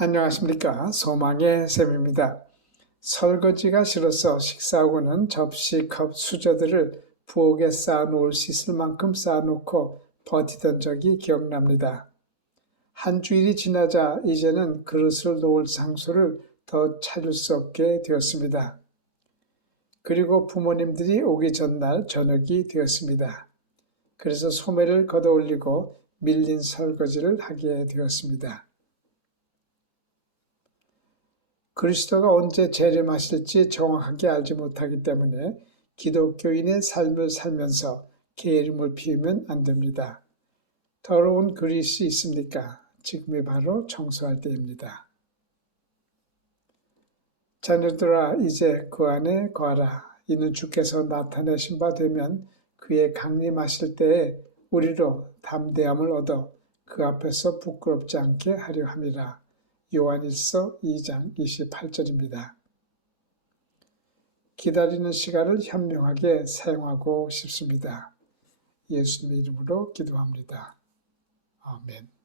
안녕하십니까. 소망의 샘입니다. 설거지가 싫어서 식사하고는 접시, 컵, 수저들을 부엌에 쌓아놓을 수 있을 만큼 쌓아놓고 버티던 적이 기억납니다. 한 주일이 지나자 이제는 그릇을 놓을 장소를 더 찾을 수 없게 되었습니다. 그리고 부모님들이 오기 전날 저녁이 되었습니다. 그래서 소매를 걷어 올리고 밀린 설거지를 하게 되었습니다. 그리스도가 언제 재림하실지 정확하게 알지 못하기 때문에 기독교인의 삶을 살면서 게으름을 피우면 안 됩니다. 더러운 그릇이 있습니까? 지금이 바로 청소할 때입니다. 자녀들아 이제 그 안에 거하라. 이는 주께서 나타내신 바 되면 그의 강림하실 때에 우리로 담대함을 얻어 그 앞에서 부끄럽지 않게 하려 함이라. 요한일서 2장 28절입니다. 기다리는 시간을 현명하게 사용하고 싶습니다. 예수님의 이름으로 기도합니다. 아멘.